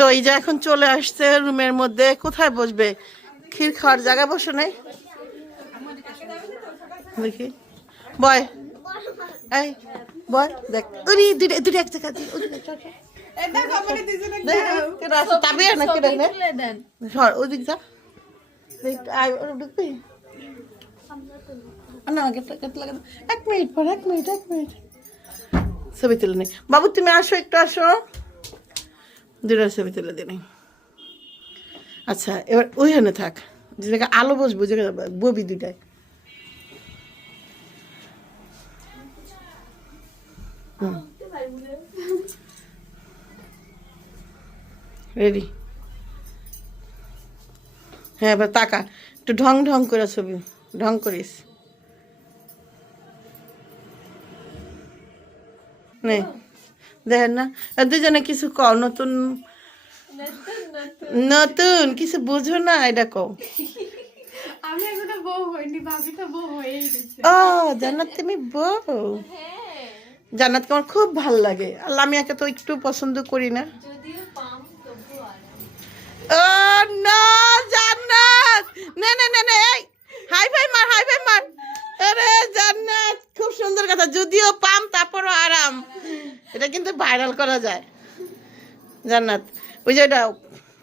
তো এই যে এখন চলে আসছে রুমের মধ্যে কোথায় বসবে? ক্ষীর খাওয়ার জায়গা বসে নাই? দেখি। বয়। এই বয় দেখ। উরি দুটো দুটো এক জায়গা। এক মিনিট পর এক মিনিট এক মিনিট। ছবি তুলে নে। বাবু তুমি আসো একটু আসো। দুটো ছবি তুলে দিনে আচ্ছা এবার ওইখানে থাক। যে জায়গায় আলো বসবো যে ববি দুটায় রেডি। হ্যাঁ এবার তাকা। একটু ঢং ঢং করে ছবি, ঢং করিস। নে। দেখেন না? দুজনে কিছু কও নতুন নতুন কিছু বুঝো না এটা কও। ও জান্নাত তুমি বউ। আমার খুব ভালো লাগে। আর লামিয়াকে তো একটু পছন্দ করি না। ও না জান্নাত! না না না না হাই ফাই মার হাই ফাই মার। আরে জান্নাত! খুব সুন্দর কথা। যদিও পাম তারপরও আরাম। এটা কিন্তু ভাইরাল করা যায়। জান্নাত। ওই যে এটা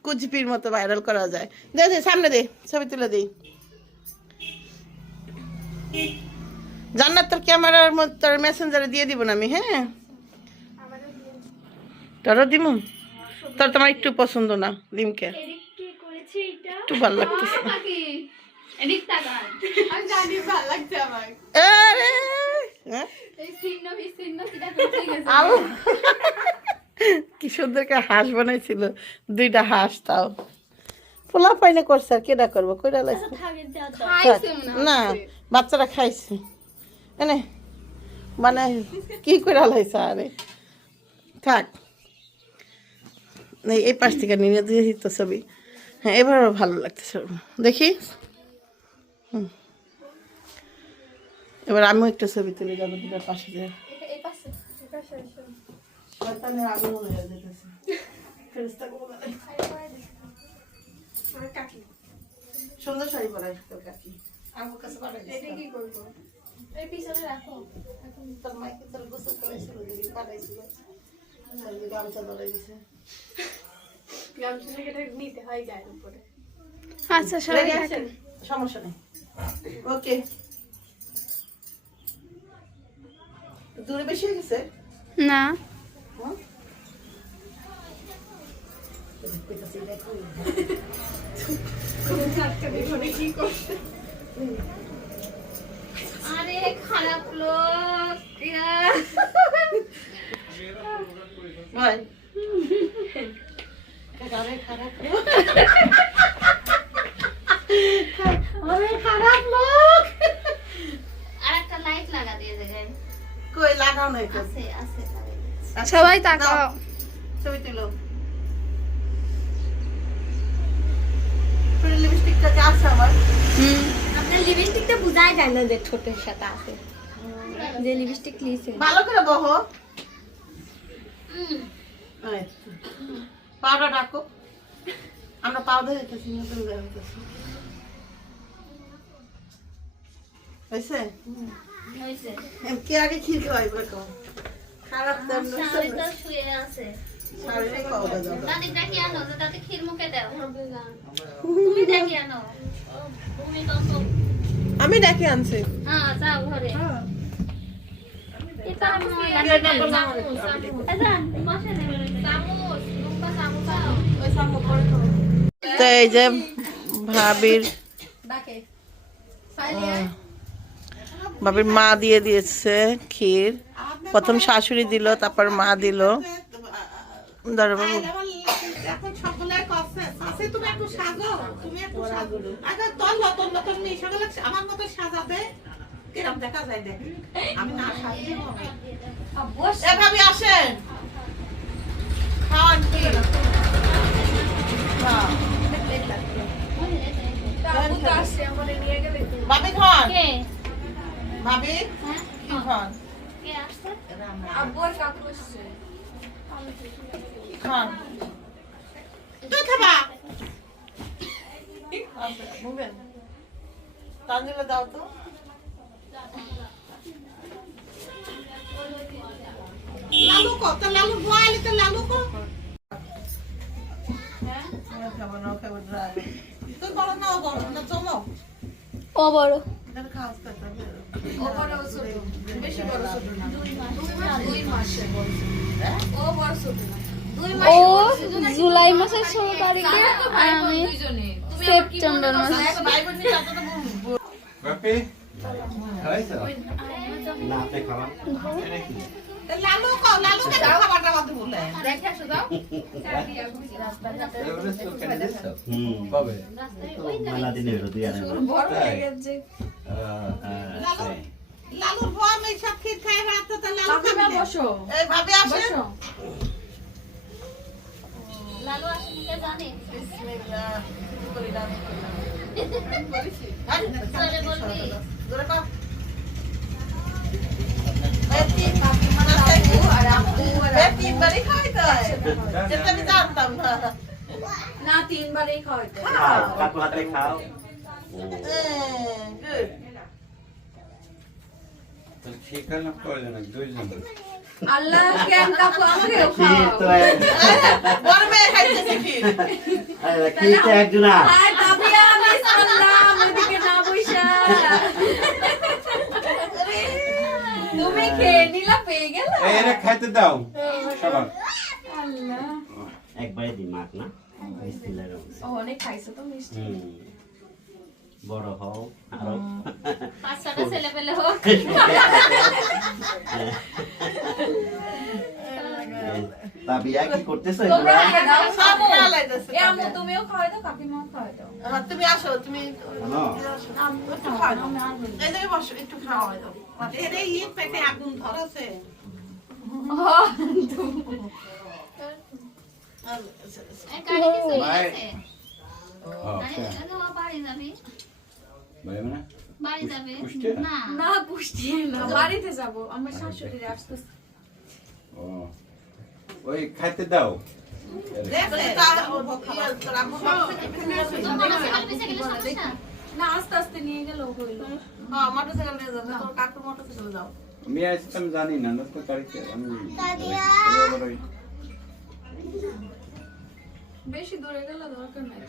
কুচপির মতো ভাইরাল করা যায়। দে দে সামনে দে ছবি তুলে দিই। জান্নাত তোর ক্যামেরার তোর মেসেঞ্জারে দিয়ে দিব না আমি হ্যাঁ? তোরও দিব তোর তোমার একটু পছন্দ না লিমকে। এদিক কি করেছে এটা? একটু ভালো লাগতেছে। এদিক তাকান। আমি জানি ভালো লাগছে আমার কি সুন্দর হাঁস বানাইছিল। দুইটা হাঁস তাও। পোলা পাইনে করছে আর কেডা করব? কইরা লাগছে থাকে। দেওয়া না বাচ্চারা খাইছে। এনে মানে কি করে লাইছে আরে? থাক। এই এই পাশ থেকে নিয়ে দিয়ে তো ছবি। হ্যাঁ এবারও ভালো লাগতেছে। দেখি। হুম। এবার আমিও একটা ছবি তুলে যাব দুটার পাশে যে। এই পাশে এই পাশে এসো। শয়তানের হয়ে যেতেছে কাকি সুন্দর শাড়ি পরাই তোর কাকি। আমার কাছে পাঠাই এটা কি করব? এই পিছনে রাখো। এখন তোর মাইকে তোর গোসল করাইছিল দিদি পাঠাইছিল। আর যে গামছা ধরে গেছে গামছা কেটে নিতে হয় গায়ের উপরে। আচ্ছা আছেন? সমস্যা নেই। ওকে। দূরে বেশি হয়ে গেছে? না। আরে খারাপ লোক খারাপ লোক। আরে খারাপ লোক। আর একটা লাইট লাগা দিয়ে জায়গায় কই লাগাও নাই আছে আছে লাগাই আচ্ছা, সবাই তাকাও। ছবি তুলো। লিপস্টিকটা কি আছে আমার হুম। আপনার লিপস্টিকটা বুঝাই যায় না যে ঠোঁটের সাথে আছে। যে লিপস্টিক লিছে। ভালো করে বহো। পাউডার রাখো। আমরা পাউডার দিতেছি নতুন দেওয়া হইতেছি হয়েছে? কে আগে ক্ষীর খাওয়াই বলো? খারাপ দাম শাড়ি তো শুয়ে আছে। শাড়িটাই খাওয়া যাবে দাদি। ডাকি আনো দাদি ক্ষীর মুখে দাও তুমি ডাকি আনো। তুমি তো আমি ডাকে আনছি। হ্যাঁ যাও ঘরে। তো এই যে ভাবির ভাবির মা দিয়ে দিয়েছে ক্ষীর। প্রথম শাশুড়ি দিল তারপর মা দিল। ধরো বাবু। এখন সকলে করছে আছে তুমি একটু সাজো তুমি একটু সাজো আগে তোর নতুন নতুন মেয়ে সকলে আমার মতো সাজাবে কিরম দেখা যায় দেখ। আমি না সাজলে হবে এ ভাবি আসেন। খাওয়ান ক্ষীর। ভাবি খান কে? ভাবি হ্যাঁ? কি খান? খান। তুই খাবা? মুভেন। তাঞ্জলা দাও তো। লালু কো তো লালু বোয়ালি তো লালু কো। হ্যাঁ? ও বড়। খাওয়া ও বড় ছোট বেশি বড় ছোট না। দুই মাসে বড় ও বড় ছোট না। দুই ও জুলাই মাসের ষোলো তারিখে আর আমি দুইজনে। তুমি সেপ্টেম্বর মাসে। ভাই লালু আসো। লালুর সব রাত তো খাবে। বসো। এই ভাবি আসে লালু আসলে জানে? বিসমিল্লাহ। কি না। মানে তিনবারই খাওয়াইতে খাও, হাতে খাও। কয়জন আল্লাহ। কেন কাকু আমাকেও ক্ষীর তো খাও এক- বড় মেয়ে খাইতেছে কি আরে, তো একজনা হাই কাবিয়া মিস ওদিকে না? বইসা তুমি খেয়ে নিলা পেয়ে গেল এই খাইতে দাও সবার আল্লাহ একবারে দিন না অনেক খাইছো তো মিষ্টি। বড় হও আরও। পাঁচ ছেলে পেলে হোক। তাবিয়া কি করতেছো তুমিও খাওয়াই দাও কাকিমাও খাওয়াই দাও। হ্যাঁ, তুমি আসো তুমি জায়গায় বসো একটু খাওয়াই দাও। পেটে আগুন ধরেছে। আর ভাই। আচ্ছা। বাড়ি যাবি মানে বাড়ি যাবে? না। না পুষ্টি না বাড়িতে যাব আমার শাশুড়ি আসতেছে। ও। ওই খাইতে দাও। না আস্তে আস্তে নিয়ে গেল হইল। হ্যাঁ, মোটরসাইকেল নিয়ে যাও, তোর কাকুর মোটরসাইকেলে যাও। আমি জানি না না তো তারিখে আমি এবার ওই বেশি দূরে গেলে দরকার নাই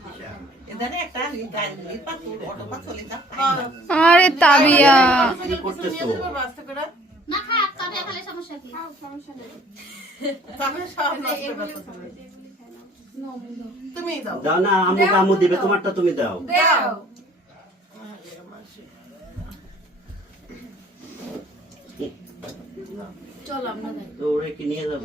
এদানে একটা গাড়ি পাতু অটো পাতলি আরে তাবিয়া। কি করতেছো? করে। না খালি সমস্যা কি? তারপরে সব নষ্ট করতেছে। তুমিই দাও। দাও না আম্মু দিবে তোমারটা তুমি দাও। দাও। চল আমরা যাই। তো ওরে কি নিয়ে যাব?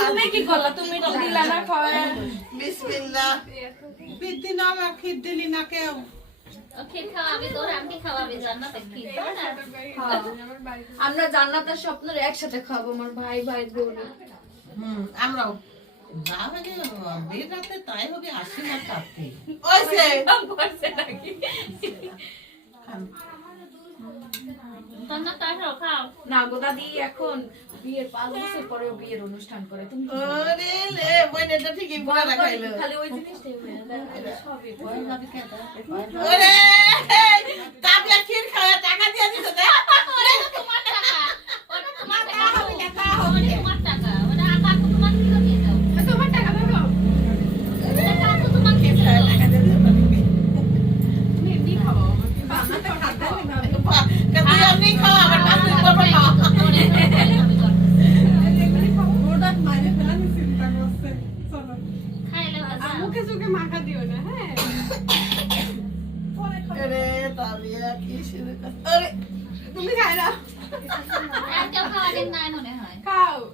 তুমি কি করলা? তুমি দিলা না খাওয়া? বিসমিল্লাহ। বিদ্যি না খির দিলি না কেউ। ক্ষীর খাওয়াবি তোর আমি খাওয়াবি জান্নাতে ক্ষীর তাই না? আমরা জান্নাতের স্বপ্নের একসাথে খাব আমার ভাই ভাই বোন। হুম আমরাও। যা হবে বিয়ে রাতে তাই হবে আসি না ওইসে জান্নাত তাই খাও খাও না গো দাদি এখন বিয়ের পাঁচ বছর পরেও বিয়ের অনুষ্ঠান করে। তুমি ওরে লে বইনেটা ঠিকই বলে রাখাইলো খালি ওই জিনিসটাই যায় খালি সবই করে। ওরে তাবিয়া ক্ষীর খাওয়া টাকা দিয়ে দিছে দেখ। अरे तुम्ही खायला आमच्या खावाने नाही म्हणे हाय खाऊ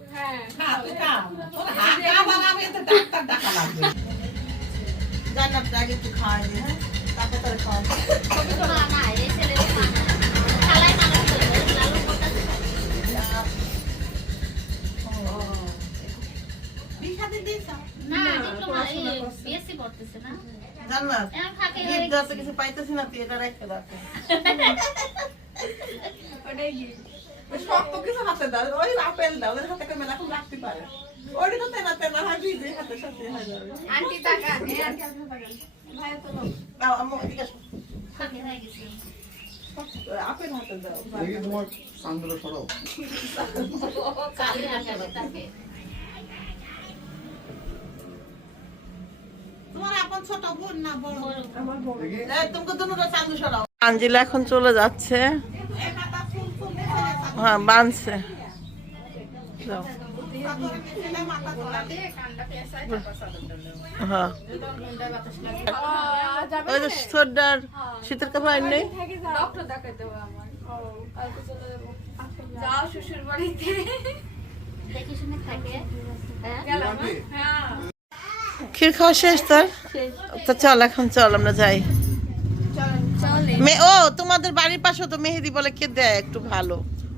जाना जागे तू खा रही है ताकत रखा खाना है इसलिए खाना खाला खाना लालू पोटा ओ बिखा दे दे ना डिप्लोमा করতেছে না? জান্নাত। গিফট দেওয়ার কিছু পাইতেছি না তুই এটা রেখে দাও ওই শক্ত কিছু হাতে দাও ওই আপেল দাও ওদের হাতে করে মেলা এখন রাখতে পারে। ওইটা তো তেনা তেনা হয় ভিজে হাতে সাথে হয়ে যাবে। আন্টি তাকান এই আন্টি আপনি তাকান ভাইয়া তো দাও। আম্মু এদিকে আসো। ফাঁকে হয়ে গেছে। আপেল হাতে দাও। দেখি তোমার সামনে সরাও। কালে আসাবে। তাকে আঞ্জিলা এখন চলে যাচ্ছে। হ্যাঁ বানছে। হ্যাঁ। মুন্ডা বাতাস লাগে ওই যে সোডার শীতের কাপড় আইন নেই? ডক্টর দেখাইতে হবে আমার। কালকে চলে যাব। যাও শ্বশুর বাড়িতে দেখে শুনে থাকে। হ্যাঁ। হ্যাঁ। ক্ষীর খাওয়া শেষ তোর? তো চল এখন চল আমরা যাই। ও তোমাদের বাড়ির পাশে তো মেহেদি বলে কে দেয়? একটু ভালো।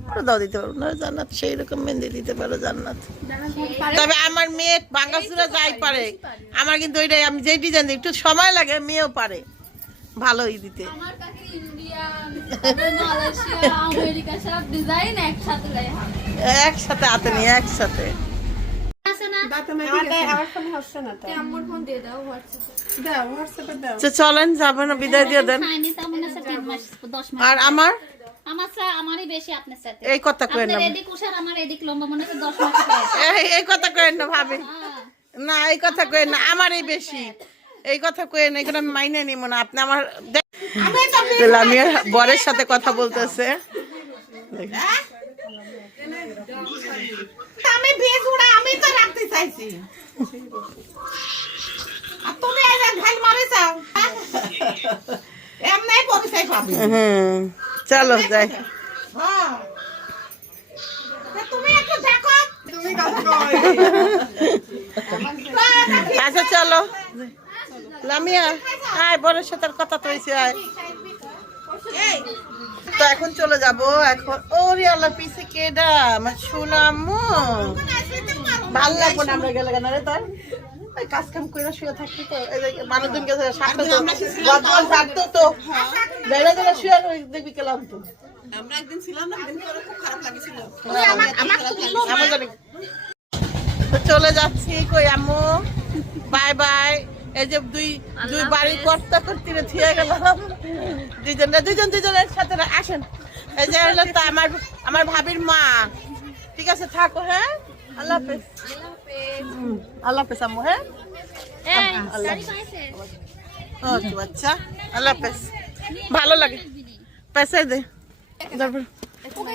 ওটা দাও দিতে পারো না জান্নাত সেই রকম মেহেদি দিতে পারো জান্নাত। তবে আমার মেয়ে বাঙ্গাসুরা যাই পারে। আমার কিন্তু ওইটাই আমি যেই ডিজাইন দিই একটু সময় লাগে মেয়েও পারে। ভালোই দিতে। একসাথে গায়ে একসাথে হাতে নিয়ে একসাথে। চলেন যাবেন বিদায় দিয়ে দেন। আর আমার? আমার চা আমারই বেশি আপনার সাথে। এই কথা মনে এই এই কথা কই না ভাবি। হ্যাঁ। না এই কথা কই না আমারই বেশি। এই কথা কই না এগুলো আমি মাইনে নিব না। আপনি আমার আমি বরের সাথে কথা বলতেছে। আমি ভেজ উড়া আমি তো রাখতে চাইছি। আর তুমি যে ঘাল মারে চাও এমনি পরিচয় পাবে। হুম চলো যাই। হ্যাঁ তুমি একটু দেখো। তুমি কথা কই? আচ্ছা চলো। লামিয়া আয় বরের সাথে কথা তো হয়েছে আয়। তো এখন চলে যাব। এখন ওরে আল্লাহ পিছে কেডা আমার সোনামু ভালো লাগবো না আমরা গেলে কেন রে তোর? কাজ কাম করে শুয়ে থাকতি তো। মানুষজন গেছে সাতটা তো গতকাল থাকতো তো। বেড়ে বেড়ে শুয়ে ওই দেখবি কেলাম তো। আমরা একদিন ছিলাম না একদিন খুব খারাপ লাগছিল। জানি তো চলে যাচ্ছি কই আম্মু? Bye bye. এই যে দুই দুই বাড়ি কর্তা করতে থিয়ে গেলাম দুইজন দুইজন দুইজনের সাথে আসেন। এই যে হলো তো আমার আমার ভাবির মা। ঠিক আছে থাকো হ্যাঁ? আল্লাহ হাফেজ। আল্লাহ হাফেজ। আম্মু হ্যাঁ? আল্লাহ। ওকে বাচ্চা আল্লাহ হাফেজ। ভালো লাগে। পেসে দে।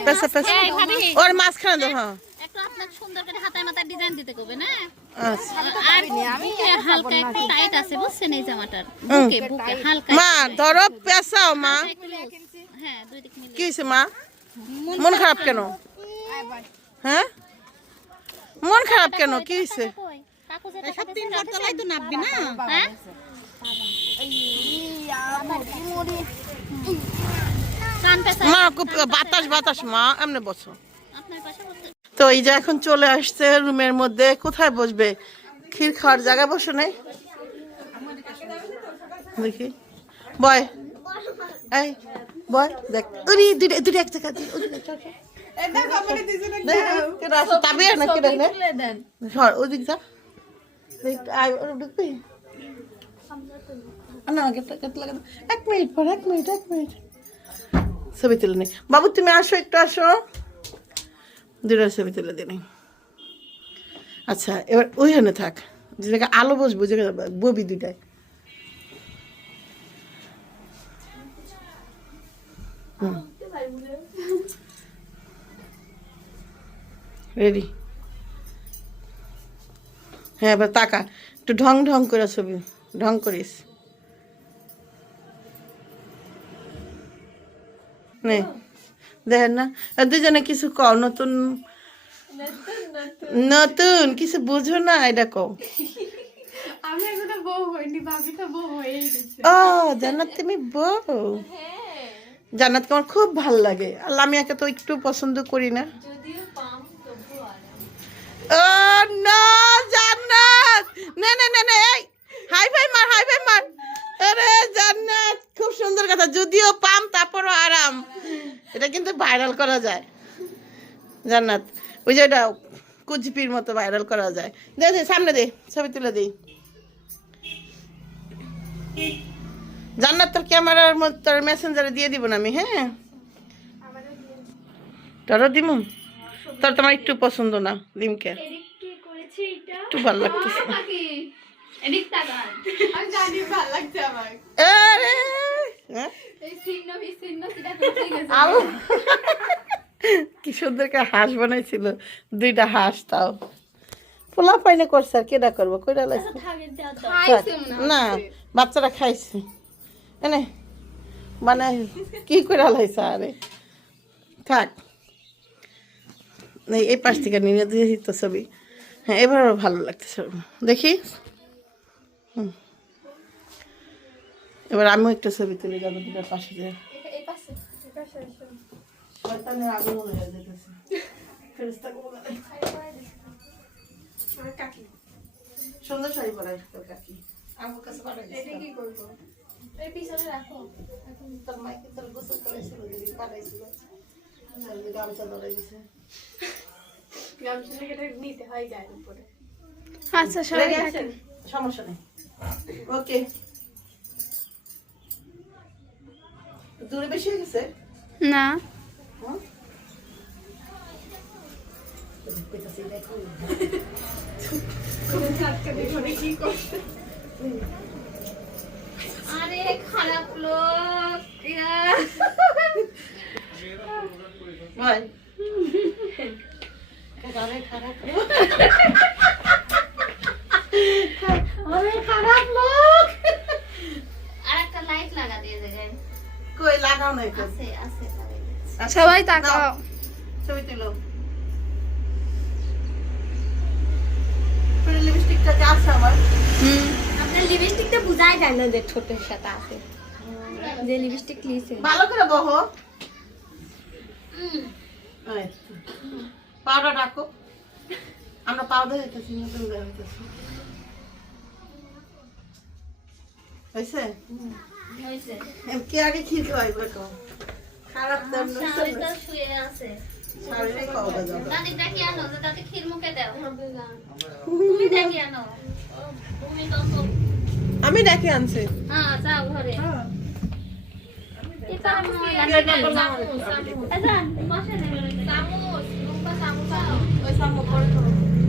পেসে পেসে। ওর মাঝখানে দে হ্যাঁ। একটু আপনার সুন্দর করে হাতায় মাথায় ডিজাইন দিতে কবে না? আচ্ছা। মা ধরো পেশাও মা। হ্যাঁ কি মা? মন খারাপ কেন? হ্যাঁ? মন খারাপ কেন? কি হয়েছে? হ্যাঁ। মা খুব বাতাস বাতাস মা এমনি বসো। আপনার পাশে তো এই যে এখন চলে আসছে রুমের মধ্যে কোথায় বসবে? ক্ষীর খাওয়ার জায়গা বসে নেই? দেখি। বয়। এই বয় দেখ। উরি দুটো দুটো এক জায়গা। এক মিনিট পর এক মিনিট এক মিনিট। ছবি তুলে নে। বাবু তুমি আসো একটু আসো। দুটো ছবি তুলে দিনে আচ্ছা এবার ওইখানে থাক। যে জায়গায় আলো বসবো যে ববি দুইটায়। রেডি হ্যাঁ এবার তাকা। একটু ঢং ঢং করে ছবি, ঢং করিস। নে। দেখেন না দুজনে কিছু কও নতুন নতুন কিছু বুঝো না এটা কও। আমি হয়ে ও জান্নাত তুমি বউ। আমার খুব ভালো লাগে। আর লামিয়াকে তো একটু পছন্দ করি না। ও না জান্নাত! না না না হাই ফাই মার হাই ফাই মার। আরে জান্নাত! খুব সুন্দর কথা যদিও পাম তারপরও আরাম। এটা কিন্তু ভাইরাল করা যায়। জান্নাত। ওই যে ওটা কুচপির মতো ভাইরাল করা যায়। দে দে সামনে দে ছবি তুলে দিই। জান্নাত তোর ক্যামেরার মধ্যে তোর মেসেঞ্জারে দিয়ে দিব না আমি হ্যাঁ? তোরও দিমু? তোর তোমার একটু পছন্দ না লিমকে এদিক কি করেছে এটা একটু ভালো লাগতেছে এদিক তাকান আমি জানি ভালো লাগছে আমার আরে! হ্যাঁ। কি সুন্দর করে হাঁস বানাইছিল। দুইটা হাঁস তাও। পোলা পাইনে করছে আর কেডা করব? কইরা লাগছে যা থাক। না বাচ্চারা খাইছে। এনে মানে কি করে লাইছে আরে? থাক। এই এই পাশ থেকে নিয়ে দিয়েছি তো ছবি। হ্যাঁ এবার ভালো লাগতেছে। দেখি। হুম। এবার আমিও একটা ছবি তুলে যাব দুটার পাশে যে। হয়ে সুন্দর শাড়ি পরাই তোর কাকি। আমার কাছে পাঠাই এটা কি করব? এই পিছনে রাখো। তোর মাইকে তোর গোসল করেছিল যদি পাঠাইছিল। গামছা ধরে গেছে গামছা থেকে নিতে হয় গায়ের উপরে। আচ্ছা সবাই? সমস্যা নেই। ওকে দূরে বেশি হয়ে গেছে? না। হুম? কি করছে আরে খারাপ লোক। ইয়া। বল আরে খারাপ আরে খারাপ লোক। আর একটা লাইট লাগা দিয়ে দেবেন। কই লাগাও নাই আছে আছে সবাই তাকাও। ছবি তুলো। লিপস্টিকটা যে আছে আমার। হুম। আপনার লিপস্টিকটা বুঝাই যায় না যে ছোটের সাথে আছে। যে লিপস্টিক লিছে ভালো করে বহো। হুম, পাউডার রাখো। আমরা পাউডার দিতেছি নতুন করে দিতেছি। হয়েছে? হয়েছে। কে আগে খিদ হয় দেখো খারাপ দাম শুয়ে আছে। আমি ডেকে আনছি। হ্যাঁ, আমি চামচ,